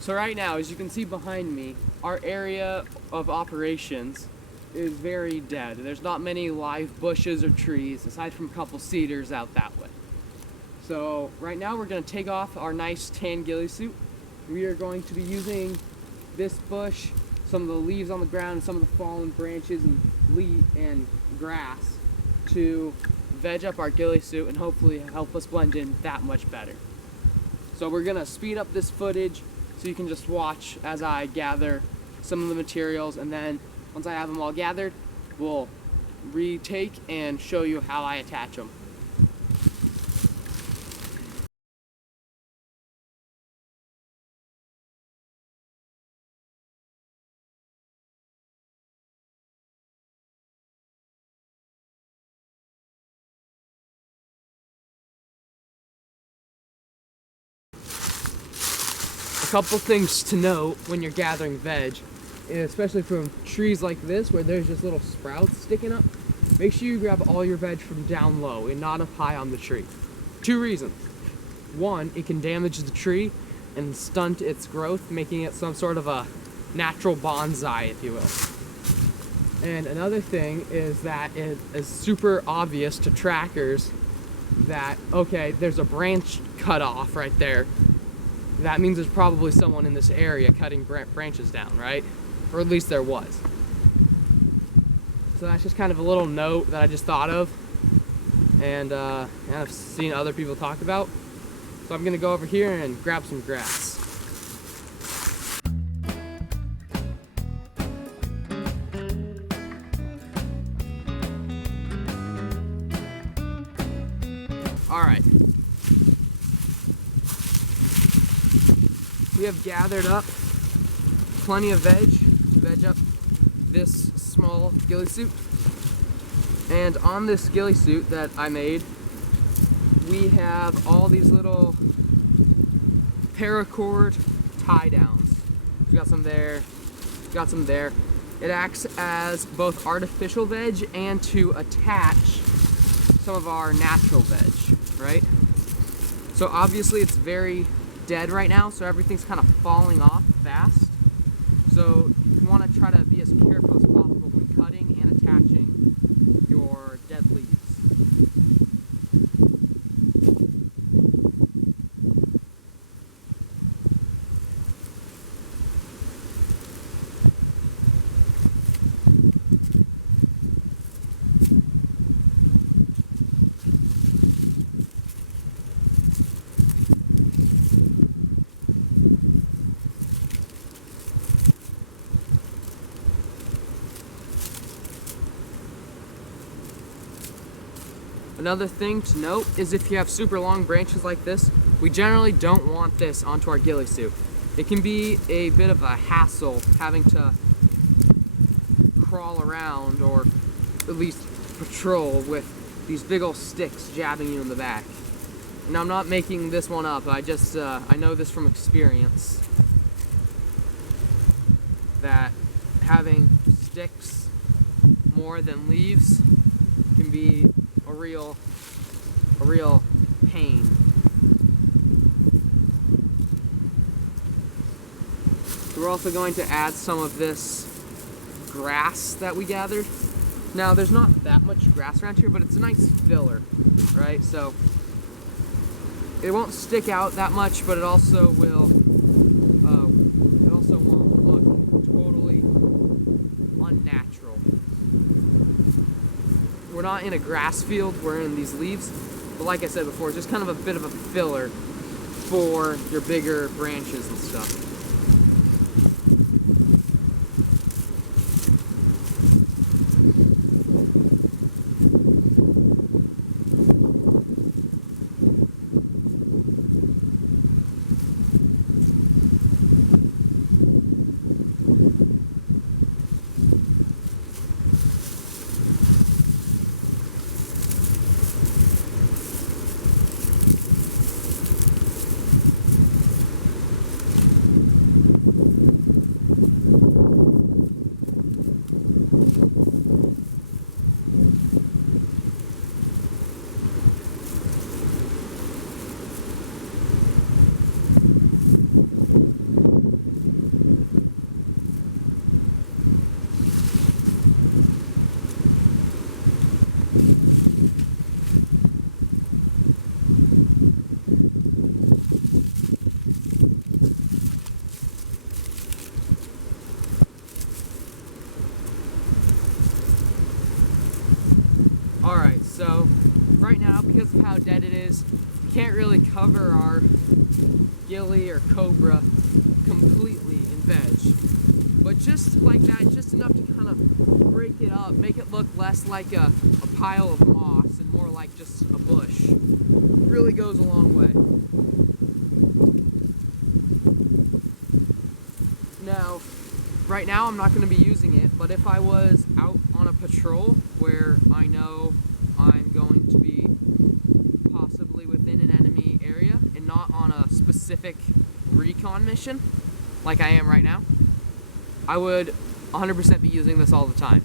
So right now, as you can see behind me, our area of operations is very dead. There's not many live bushes or trees, aside from a couple cedars out that way. So right now we're going to take off our nice tan ghillie suit. We are going to be using this bush, some of the leaves on the ground, and some of the fallen branches and grass to veg up our ghillie suit and hopefully help us blend in that much better. So we're going to speed up this footage so you can just watch as I gather some of the materials, and then once I have them all gathered, we'll retake and show you how I attach them. A couple things to note when you're gathering veg, especially from trees like this where there's just little sprouts sticking up. Make sure you grab all your veg from down low and not up high on the tree. 2 reasons. 1, it can damage the tree and stunt its growth, making it some sort of a natural bonsai, if you will. And another thing is that it is super obvious to trackers that, okay, there's a branch cut off right there. That means there's probably someone in this area cutting branches down, right? Or at least there was. So that's just kind of a little note that I just thought of and I've seen other people talk about. So I'm gonna go over here and grab some grass. All right. We have gathered up plenty of veg to veg up this small ghillie suit. And on this ghillie suit that I made, we have all these little paracord tie downs. We got some there, got some there. It acts as both artificial veg and to attach some of our natural veg, right? So obviously it's very dead right now, so everything's kind of falling off fast. So you want to try to be as careful as possible when cutting and attaching your dead leaves. Another thing to note is if you have super long branches like this, we generally don't want this onto our ghillie suit. It can be a bit of a hassle having to crawl around or at least patrol with these big old sticks jabbing you in the back. And I'm not making this one up, I just, I know this from experience, that having sticks more than leaves can be a real pain. So we're also going to add some of this grass that we gathered. Now there's not that much grass around here, but it's a nice filler, right? So it won't stick out that much, but it also will. It also won't look totally unnatural. We're not in a grass field, we're in these leaves. But like I said before, it's just kind of a bit of a filler for your bigger branches and stuff. because of how dead it is, we can't really cover our ghillie or cobra completely in veg. But just like that, just enough to kind of break it up, make it look less like a pile of moss and more like just a bush. Really goes a long way. Now, right now I'm not going to be using it, but if I was out on a patrol where I know I'm going to be possibly within an enemy area and not on a specific recon mission like I am right now, I would 100% be using this all the time,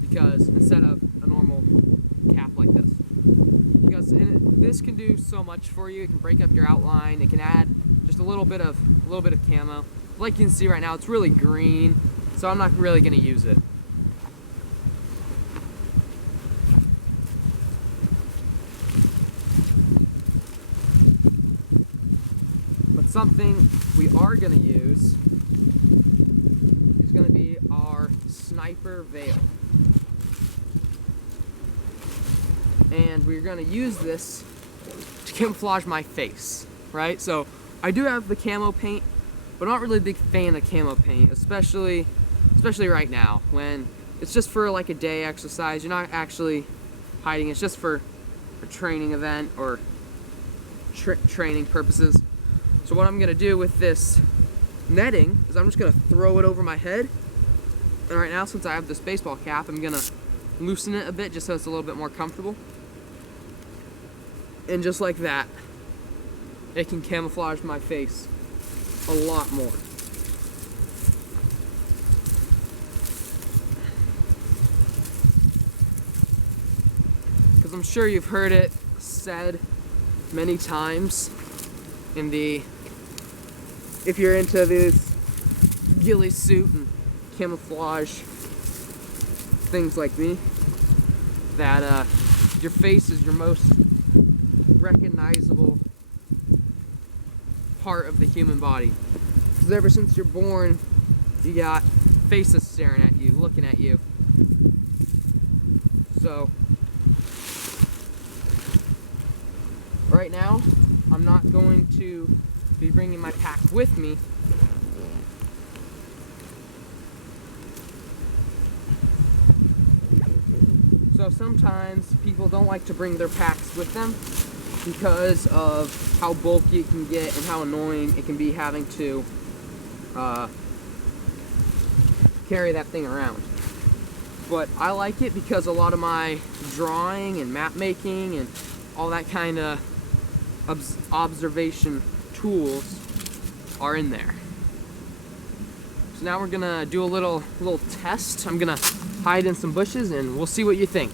because instead of a normal cap like this, because this can do so much for you. It can break up your outline. It can add just a little bit of camo. Like you can see right now, it's really green, so I'm not really going to use it. But something we are going to use is going to be our sniper veil. And we're going to use this to camouflage my face, right? So I do have the camo paint, but I'm not really a big fan of camo paint, especially right now when it's just for like a day exercise. You're not actually hiding. It's just for a training event or training purposes. So what I'm gonna do with this netting is I'm just gonna throw it over my head. And right now, since I have this baseball cap, I'm gonna loosen it a bit just so it's a little bit more comfortable. And just like that, it can camouflage my face a lot more. Because I'm sure you've heard it said many times in if you're into this ghillie suit and camouflage things like me, that your face is your most recognizable part of the human body. Because ever since you're born, you got faces staring at you, looking at you. So right now, I'm not going to be bringing my pack with me. So sometimes people don't like to bring their packs with them because of how bulky it can get and how annoying it can be having to carry that thing around. But I like it because a lot of my drawing and map making and all that kind of observation tools are in there. So now we're gonna do a little test. I'm gonna hide in some bushes and we'll see what you think.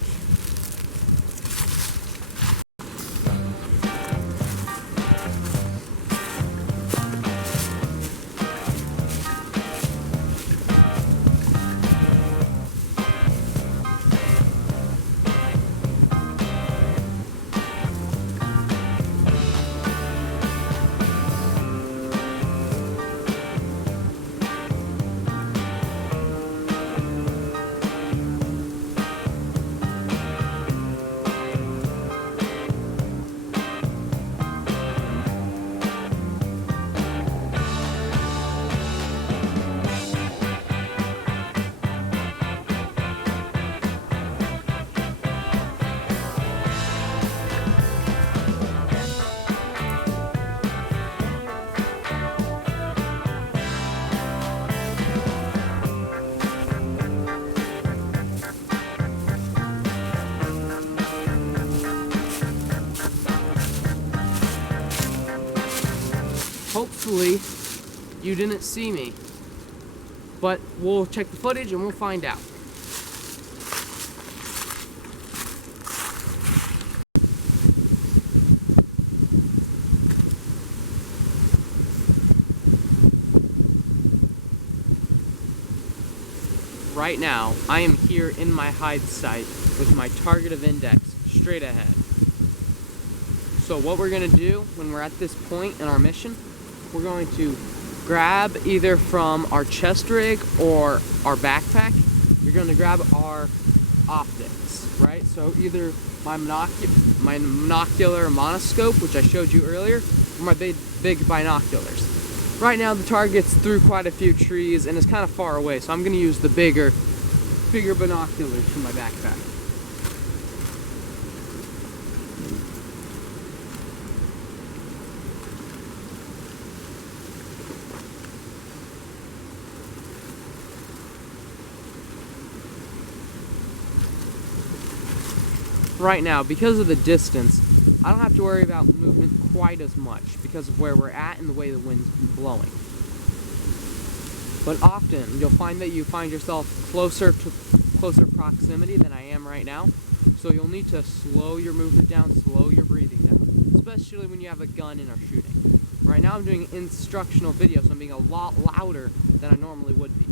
Hopefully you didn't see me, but we'll check the footage and we'll find out. Right now, I am here in my hide site with my target of index straight ahead. So what we're gonna do when we're at this point in our mission, we're going to grab either from our chest rig or our backpack, you're going to grab our optics. right? So either my monocular monoscope, which I showed you earlier, or my big binoculars. Right now the target's through quite a few trees and it's kind of far away, so I'm going to use the bigger binoculars from my backpack. Right now, because of the distance, I don't have to worry about movement quite as much because of where we're at and the way the wind's blowing. But often, you'll find that you find yourself closer proximity than I am right now. So you'll need to slow your movement down, slow your breathing down, especially when you have a gun and are shooting. Right now I'm doing instructional video, so I'm being a lot louder than I normally would be.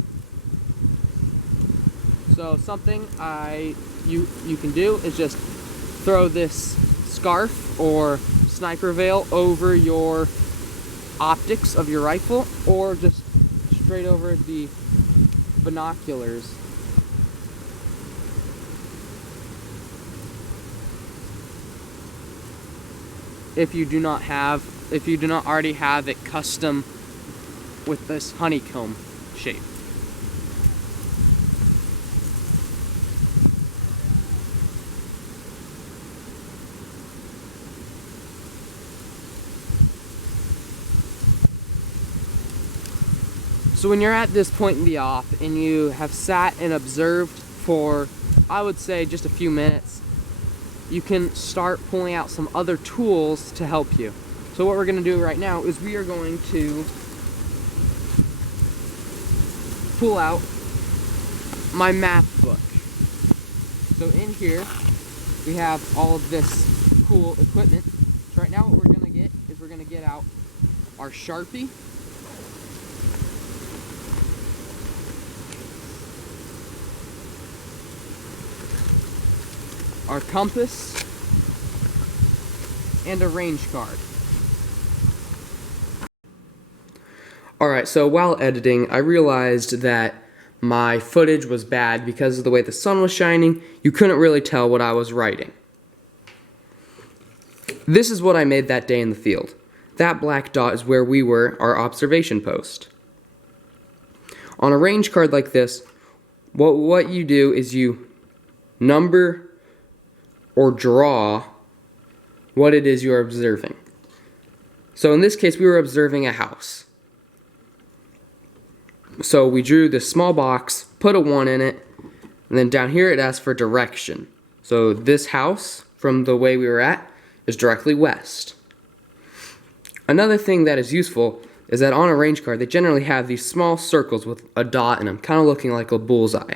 So something you can do is just throw this scarf or sniper veil over your optics of your rifle, or just straight over the binoculars. If you do not already have it custom with this honeycomb shape. So when you're at this point in the op and you have sat and observed for, I would say, just a few minutes, you can start pulling out some other tools to help you. So what we're going to do right now is we are going to pull out my map book. So in here we have all of this cool equipment. So right now what we're going to get is we're going to get out our Sharpie, our compass, and a range card. Alright, so while editing, I realized that my footage was bad because of the way the sun was shining. You couldn't really tell what I was writing. This is what I made that day in the field. That black dot is where we were, our observation post. On a range card like this, what you do is you number or draw what it is you are observing. So in this case, we were observing a house. So we drew this small box, put a 1 in it, and then down here it asks for direction. So this house, from the way we were at, is directly west. Another thing that is useful is that on a range card, they generally have these small circles with a dot in them, kind of looking like a bullseye.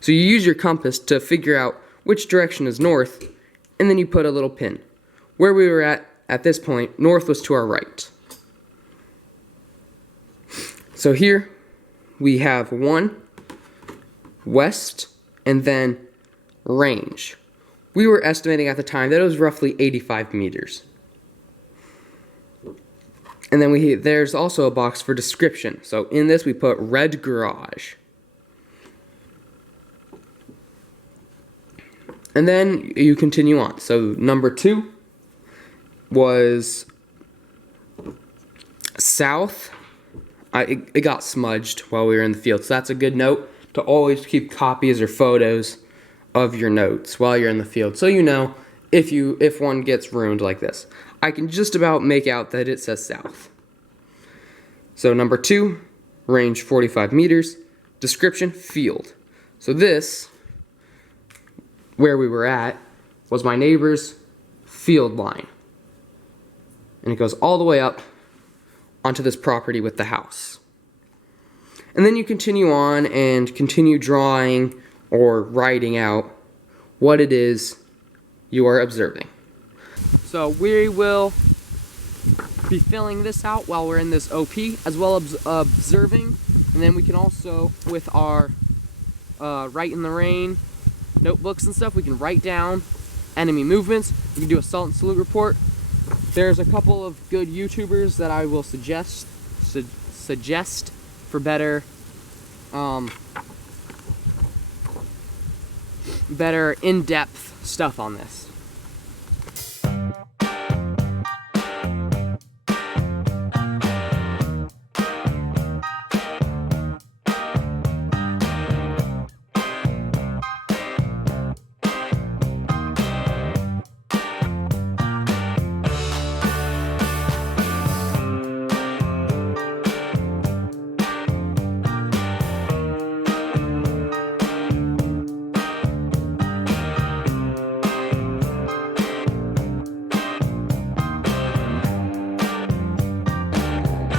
So you use your compass to figure out which direction is north, and then you put a little pin. Where we were at this point, north was to our right. So here we have 1, west, and then range. We were estimating at the time that it was roughly 85 meters. And then there's also a box for description. So in this we put red garage. And then you continue on. So number 2 was south. It got smudged while we were in the field, so that's a good note to always keep copies or photos of your notes while you're in the field, so you know if one gets ruined like this. I can just about make out that it says south. So number 2, range 45 meters, description field. So this, where we were at, was my neighbor's field line, and it goes all the way up onto this property with the house. And then you continue on and continue drawing or writing out what it is you are observing. So we will be filling this out while we're in this OP, as well as observing, and then we can also, with our Write in the Rain notebooks and stuff, we can write down enemy movements. We can do a assault and salute report. There's a couple of good YouTubers that I will suggest for better better in-depth stuff on this.